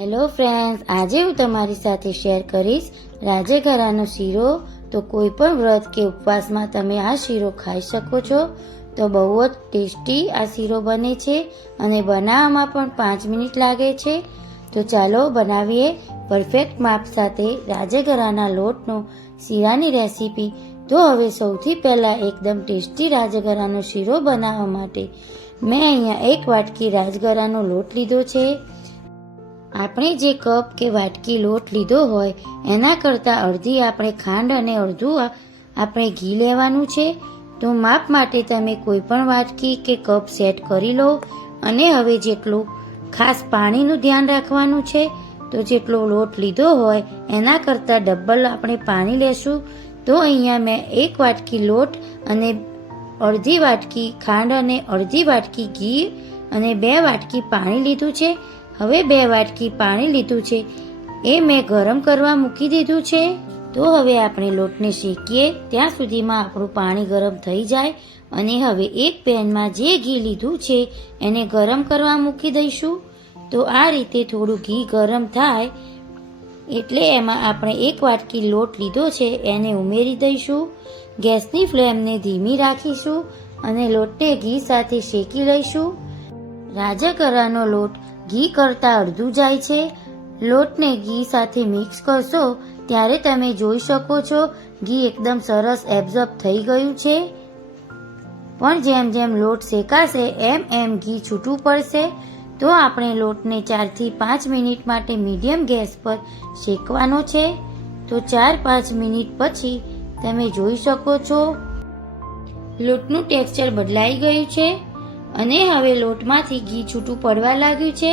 Hello friends, આજે હું તમારી સાથે શેર કરીશ રાજગરાનો શીરો. તો કોઈ પણ વ્રત કે ઉપવાસમાં તમે આ શીરો ખાઈ શકો છો. તો બહુ જ ટેસ્ટી આ શીરો બને છે અને બનાવવામાં પણ 5 મિનિટ લાગે છે. તો ચાલો બનાવીએ પરફેક્ટ માપ સાથે રાજગરાના લોટનો શીરાની રેસીપી. તો હવે સૌથી પહેલાં એકદમ ટેસ્ટી રાજગરાનો શીરો બનાવવા માટે મેં અહીંયા 1 વાટકી રાજગરાનો લોટ લીધો છે. આપણે જે કપ કે વાટકી લોટ લીધો હોય એના કરતાં અડધી આપણે ખાંડ અને અડધું આપણે ઘી લેવાનું છે. તો માપ માટે તમે કોઈ પણ વાટકી કે કપ સેટ કરી લો. અને હવે જેટલું ખાસ પાણીનું ધ્યાન રાખવાનું છે. તો જેટલો લોટ લીધો હોય એના કરતાં ડબલ આપણે પાણી લેશું. તો અહીંયા મેં 1 વાટકી લોટ અને અડધી વાટકી ખાંડ અને અડધી વાટકી ઘી અને 2 વાટકી પાણી લીધું છે. હવે 2 વાટકી પાણી લીધું છે એ મેં ગરમ કરવા મૂકી દીધું છે. તો હવે આપણે લોટને શેકીએ ત્યાં સુધીમાં આપણું પાણી ગરમ થઈ જાય. અને હવે એક પેનમાં જે ઘી લીધું છે એને ગરમ કરવા મૂકી દઈશું. તો આ રીતે થોડું ઘી ગરમ થાય એટલે એમાં આપણે 1 વાટકી લોટ લીધો છે એને ઉમેરી દઈશું. ગેસની ફ્લેમને ધીમી રાખીશું અને લોટને ઘી સાથે શેકી લઈશું. રાજગરાનો લોટ ઘી કરતાં અડધું જાય છે. લોટને ઘી સાથે મિક્સ કરશો ત્યારે તમે જોઈ શકો છો ઘી એકદમ સરસ એબ્ઝોર્બ થઈ ગયું છે. પણ જેમ જેમ લોટ શેકાશે એમ એમ ઘી છૂટું પડશે. તો આપણે લોટને 4 થી 5 મિનિટ માટે મીડિયમ ગેસ પર શેકવાનો છે. તો 4-5 મિનિટ પછી તમે જોઈ શકો છો લોટનું ટેક્સચર બદલાઈ ગયું છે અને હવે લોટમાંથી ઘી છૂટું પડવા લાગ્યું છે.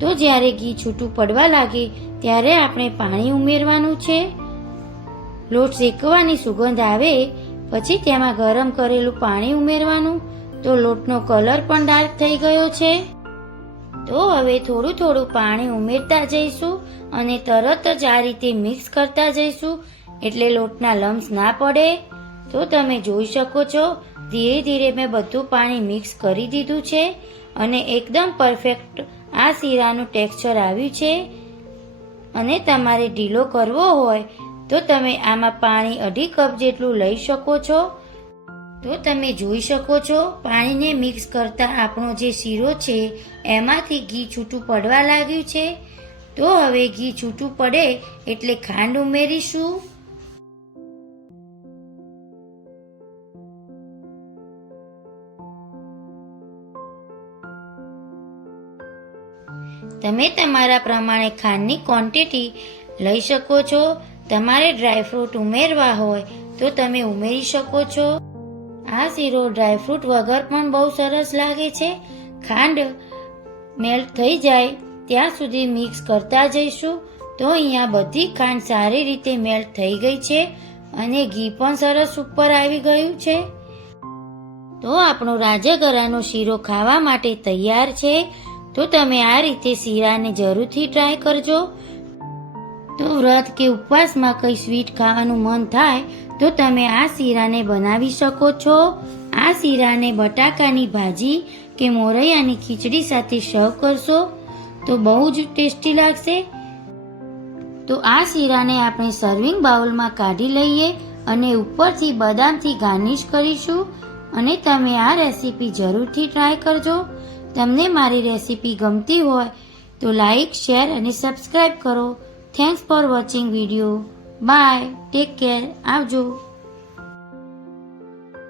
તો જ્યારે ઘી છૂટું પડવા લાગે ત્યારે આપણે પાણી ઉમેરવાનું છે. લોટ શેકવાની સુગંધ આવે પછી તેમાં ગરમ કરેલું પાણી ઉમેરવાનું. તો લોટનો કલર પણ ડાર્ક થઈ ગયો છે. તો હવે થોડું થોડું પાણી ઉમેરતા જઈશું અને તરત જ આ રીતે મિક્સ કરતા જઈશું એટલે લોટના લમ્સ ના પડે. તો તમે જોઈ શકો છો ધીરે ધીરે મેં બધું પાણી મિક્સ કરી દીધું છે અને એકદમ પરફેક્ટ આ શીરાનું ટેક્સચર આવ્યું છે. અને તમારે ઢીલો કરવો હોય તો તમે આમાં પાણી 2.5 કપ જેટલું લઈ શકો છો. તો તમે જોઈ શકો છો પાણીને મિક્સ કરતા આપણો જે શીરો છે એમાંથી ઘી છૂટું પડવા લાગ્યું છે. તો હવે ઘી છૂટું પડે એટલે ખાંડ ઉમેરીશું. તમે તમારા પ્રમાણે ખાંડની ક્વોન્ટિટી લઈ શકો છો. તમારે ડ્રાયફ્રૂટ ઉમેરવા હોય તો તમે ઉમેરી શકો છો. આ શીરો ડ્રાયફ્રૂટ વગર પણ બહુ સરસ લાગે છે. ખાંડ મેલ્ટ થઈ જાય ત્યાં સુધી મિક્સ કરતા જઈશું. તો અહીંયા બધી ખાંડ સારી રીતે મેલ્ટ થઈ ગઈ છે અને ઘી પણ સરસ ઉપર આવી ગયું છે. તો આપણો રાજગરાનો શીરો ખાવા માટે તૈયાર છે. તો તમે આ રીતે શીરાને જરૂરથી ટ્રાય કરજો. તો વ્રત કે ઉપવાસમાં કંઈ સ્વીટ ખાવાનું મન થાય તો તમે આ શીરાને બનાવી શકો છો. આ શીરાને બટાકાની ભાજી કે મોરૈયાની ખીચડી સાથે સર્વ કરશો તો બહુ જ ટેસ્ટી લાગશે. તો આ શીરાને આપણે સર્વિંગ બાઉલમાં કાઢી લઈએ અને ઉપરથી બદામથી ગાર્નિશ કરીશું. અને તમે આ રેસીપી જરૂરથી ટ્રાય કરજો. તમને મારી રેસીપી ગમતી હોય તો લાઈક, શેર અને સબસ્ક્રાઈબ કરો. Thanks for watching video. Bye, take care, આવજો.